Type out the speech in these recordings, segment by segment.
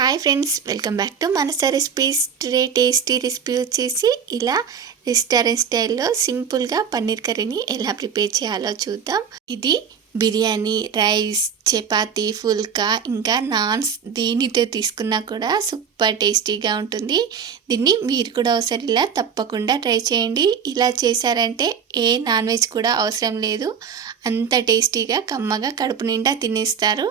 Hi friends, welcome back to Manasa recipes. Today tasty recipe వచ్చేసి ఇలా restaurant స్టైల్లో సింపుల్గా పన్నీర్ కర్రీని ఎలా ప్రిపేర్ చేయాలో చూద్దాం. ఇది బిర్యానీ, రైస్, చపాతీ, ఫుల్కా ఇంకా నాన్స్ దేనితో తీసుకున్నా కూడా సూపర్ టేస్టీగా ఉంటుంది. దీన్ని మీరు కూడా ఒకసారి ఇలా తప్పకుండా ట్రై చేయండి. ఇలా చేశారంటే ఏ నాన్ వెజ్ కూడా అవసరం లేదు, అంత టేస్టీగా కమ్మగా కడుపు నిండా తినేస్తారు.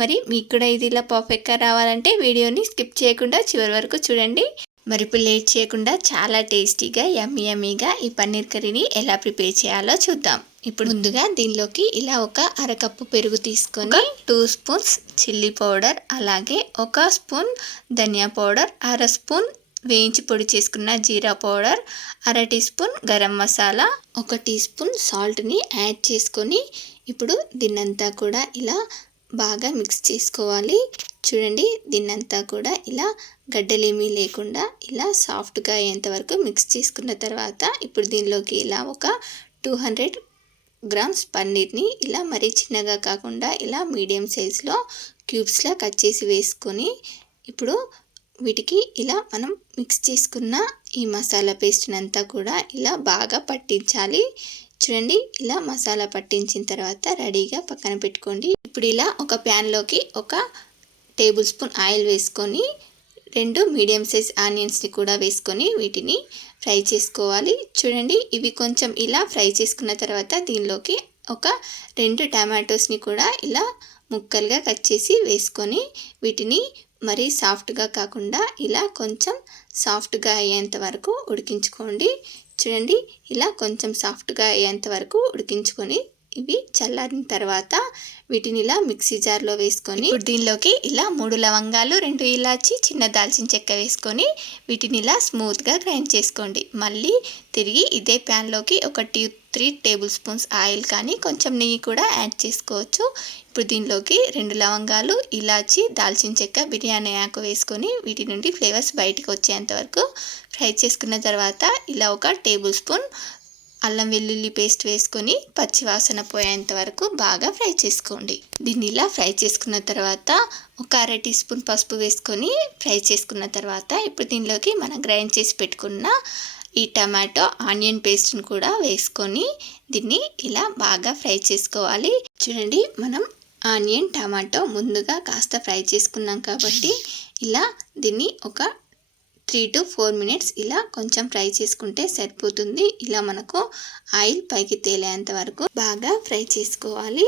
మరి మీకు కూడా ఇది ఇలా పర్ఫెక్ట్గా రావాలంటే వీడియోని స్కిప్ చేయకుండా చివరి వరకు చూడండి. మరి ఇప్పుడు లేట్ చేయకుండా చాలా టేస్టీగా యమ్మీగా ఈ పన్నీర్ కర్రీని ఎలా ప్రిపేర్ చేయాలో చూద్దాం. ఇప్పుడు ముందుగా దీనిలోకి ఇలా ఒక అరకప్పు పెరుగు తీసుకొని 2 స్పూన్స్ చిల్లీ పౌడర్, అలాగే 1 స్పూన్ ధనియా పౌడర్, అర స్పూన్ వేయించి పొడి చేసుకున్న జీరా పౌడర్, అర teaspoon garam masala, 1 teaspoon సాల్ట్ని యాడ్ చేసుకొని ఇప్పుడు దీన్నంతా కూడా ఇలా బాగా మిక్స్ చేసుకోవాలి. చూడండి, దీన్నంతా కూడా ఇలా గడ్డలేమీ లేకుండా ఇలా సాఫ్ట్గా అయ్యేంత వరకు మిక్స్ చేసుకున్న తర్వాత ఇప్పుడు దీనిలోకి ఇలా ఒక 200 గ్రామ్స్ పన్నీర్ని ఇలా మరీ చిన్నగా కాకుండా ఇలా మీడియం సైజులో క్యూబ్స్లా కట్ చేసి వేసుకొని ఇప్పుడు వీటికి ఇలా మనం మిక్స్ చేసుకున్న ఈ మసాలా పేస్ట్నంతా కూడా ఇలా బాగా పట్టించాలి. చూడండి, ఇలా మసాలా పట్టించిన తర్వాత రెడీగా పక్కన పెట్టుకోండి. ఇప్పుడు ఇలా ఒక ప్యాన్లోకి 1 టేబుల్ స్పూన్ ఆయిల్ వేసుకొని 2 మీడియం సైజ్ ఆనియన్స్ని కూడా వేసుకొని వీటిని ఫ్రై చేసుకోవాలి. చూడండి, ఇవి కొంచెం ఇలా ఫ్రై చేసుకున్న తర్వాత దీనిలోకి ఒక 2 టమాటోస్ని కూడా ఇలా ముక్కలుగా కట్ చేసి వేసుకొని వీటిని మరీ సాఫ్ట్గా కాకుండా ఇలా కొంచెం సాఫ్ట్గా అయ్యేంత వరకు ఉడికించుకోండి. చూడండి, ఇలా కొంచెం సాఫ్ట్గా అయ్యేంత వరకు ఉడికించుకొని ఇవి చల్లారిన తర్వాత వీటిని ఇలా మిక్సీ జార్లో వేసుకొని ఇప్పుడు దీనిలోకి ఇలా 3 లవంగాలు, 2 ఇలాచి, చిన్న దాల్చిన చెక్క వేసుకొని వీటిని ఇలా స్మూత్గా గ్రైండ్ చేసుకోండి. మళ్ళీ తిరిగి ఇదే ప్యాన్లోకి ఒక 3 టేబుల్ స్పూన్స్ ఆయిల్ కానీ కొంచెం నెయ్యి కూడా యాడ్ చేసుకోవచ్చు. ఇప్పుడు దీనిలోకి 2 లవంగాలు, ఇలాచి, దాల్చిన చెక్క, బిర్యానీ ఆకు వేసుకొని వీటి నుండి ఫ్లేవర్స్ బయటకు వచ్చేంత వరకు ఫ్రై చేసుకున్న తర్వాత ఇలా ఒక టేబుల్ స్పూన్ అల్లం వెల్లుల్లి పేస్ట్ వేసుకొని పచ్చివాసన పోయేంత వరకు బాగా ఫ్రై చేసుకోండి. దీన్ని ఇలా ఫ్రై చేసుకున్న తర్వాత ఒక అర టీ స్పూన్ పసుపు వేసుకొని ఫ్రై చేసుకున్న తర్వాత ఇప్పుడు దీనిలోకి మనం గ్రైండ్ చేసి పెట్టుకున్న ఈ టమాటో ఆనియన్ పేస్ట్ని కూడా వేసుకొని దీన్ని ఇలా బాగా ఫ్రై చేసుకోవాలి. చూడండి, మనం ఆనియన్, టమాటో ముందుగా కాస్త ఫ్రై చేసుకున్నాం కాబట్టి ఇలా దీన్ని ఒక 3 to 4 మినిట్స్ ఇలా కొంచెం ఫ్రై చేసుకుంటే సరిపోతుంది. ఇలా మనకు ఆయిల్ పైకి తేలేంత వరకు బాగా ఫ్రై చేసుకోవాలి.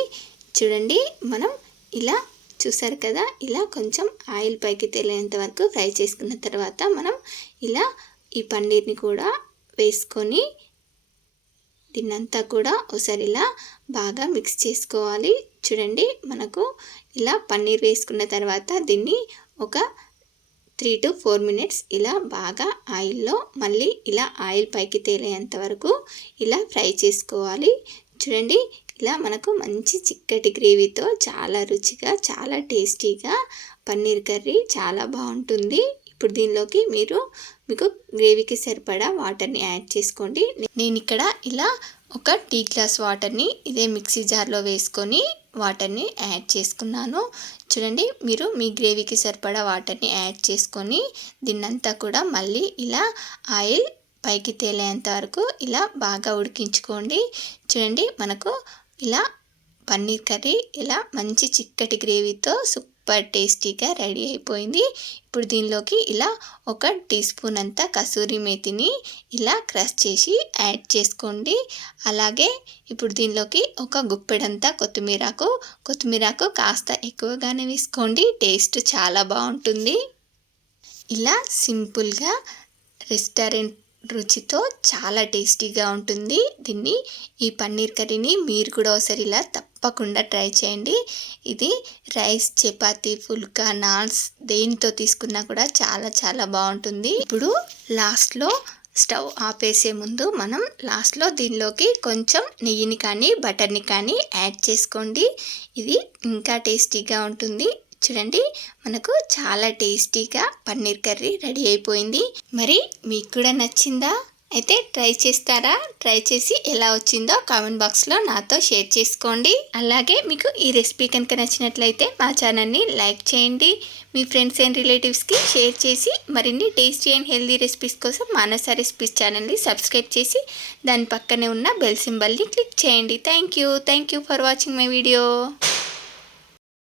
చూడండి, మనం ఇలా చూసారు కదా, ఇలా కొంచెం ఆయిల్ పైకి తేలేంత వరకు ఫ్రై చేసుకున్న తర్వాత మనం ఇలా ఈ పన్నీర్ని కూడా వేసుకొని దీన్నంతా కూడా ఒకసారి ఇలా బాగా మిక్స్ చేసుకోవాలి. చూడండి, మనకు ఇలా పన్నీర్ వేసుకున్న తర్వాత దీన్ని ఒక 3 to 4 మినిట్స్ ఇలా బాగా ఆయిల్లో మళ్ళీ ఇలా ఆయిల్ పైకి తేలేంత వరకు ఇలా ఫ్రై చేసుకోవాలి. చూడండి, ఇలా మనకు మంచి చిక్కటి గ్రేవీతో చాలా రుచిగా, చాలా టేస్టీగా పన్నీర్ కర్రీ చాలా బాగుంటుంది. ఇప్పుడు దీనిలోకి మీకు గ్రేవీకి సరిపడా వాటర్ని యాడ్ చేసుకోండి. నేను ఇక్కడ ఇలా ఒక టీ గ్లాస్ వాటర్ని ఇదే మిక్సీ జార్లో వేసుకొని వాటర్ని యాడ్ చేసుకున్నాను. చూడండి, మీరు మీ గ్రేవీకి సరిపడా వాటర్ని యాడ్ చేసుకొని దీన్నంతా కూడా మళ్ళీ ఇలా ఆయిల్ పైకి తేలేంత వరకు ఇలా బాగా ఉడికించుకోండి. చూడండి, మనకు ఇలా పన్నీర్ కర్రీ ఇలా మంచి చిక్కటి గ్రేవీతో సూపర్ టేస్టీగా రెడీ అయిపోయింది. ఇప్పుడు దీనిలోకి ఇలా 1 టీ స్పూన్ అంతా కసూరి మేతిని ఇలా క్రష్ చేసి యాడ్ చేసుకోండి. అలాగే ఇప్పుడు దీనిలోకి ఒక గుప్పెడంతా కొత్తిమీరాకు కాస్త ఎక్కువగానే వేసుకోండి, టేస్ట్ చాలా బాగుంటుంది. ఇలా సింపుల్గా రెస్టారెంట్ రుచితో చాలా టేస్టీగా ఉంటుంది. ఈ పన్నీర్ కర్రీని మీరు కూడా ఒకసారి ఇలా తప్పకుండా ట్రై చేయండి. ఇది రైస్, చపాతీ, ఫుల్కా, నాన్స్ దేనితో తీసుకున్నా కూడా చాలా చాలా బాగుంటుంది. ఇప్పుడు లాస్ట్లో స్టవ్ ఆపేసే ముందు మనం లాస్ట్లో దీనిలోకి కొంచెం నెయ్యిని కానీ బటర్ని కానీ యాడ్ చేసుకోండి. ఇది ఇంకా టేస్టీగా ఉంటుంది. చూడండి, మనకు చాలా టేస్టీగా పన్నీర్ కర్రీ రెడీ అయిపోయింది. మరి మీకు కూడా నచ్చిందా? అయితే ట్రై చేస్తారా? ట్రై చేసి ఎలా వచ్చిందో కామెంట్ బాక్స్లో నాతో షేర్ చేసుకోండి. అలాగే మీకు ఈ రెసిపీ కనుక నచ్చినట్లయితే మా ఛానల్ని లైక్ చేయండి. మీ ఫ్రెండ్స్ అండ్ రిలేటివ్స్కి షేర్ చేసి మరిన్ని టేస్టీ అండ్ హెల్దీ రెసిపీస్ కోసం మానస రెసిపీస్ ఛానల్ని సబ్స్క్రైబ్ చేసి దాని పక్కనే ఉన్న బెల్ సింబల్ని క్లిక్ చేయండి. Thank you for watching my video.